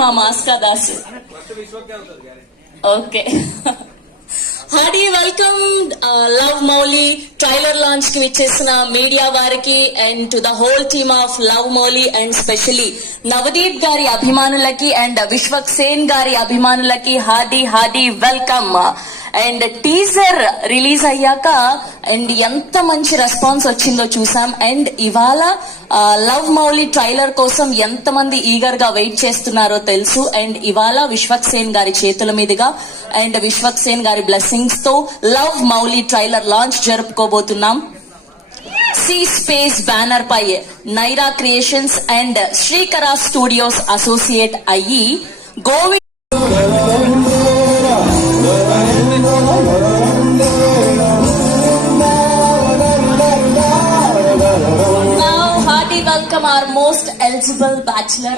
మా మాస్కా దాస్. Okay, hearty welcome love Mouli trailer launch కి విచ్చేసిన మీడియా వారికి and to the whole team of love Mouli and specially Navdeep గారి అభిమానులకి అండ్ విశ్వక్ సేన్ గారి అభిమానులకి hearty welcome. And teaser release అయ్యాక అండ్ ఎంత మంచి రెస్పాన్స్ వచ్చిందో చూసాం. అండ్ ఇవాళ లవ్ మౌలి ట్రైలర్ కోసం ఎంత మంది ఈగర్ గా వెయిట్ చేస్తున్నారో తెలుసు. అండ్ ఇవాళ విశ్వక్ సేన్ గారి చేతుల మీదుగా అండ్ విశ్వక్ సేన్ గారి బ్లెస్సింగ్స్ తో లవ్ మౌలి ట్రైలర్ లాంచ్ జరుపుకోబోతున్నాం. సి స్పేస్ బ్యానర్ పై Naira creations and Srikara studios associate అయ్యి Govind welcome our most eligible bachelor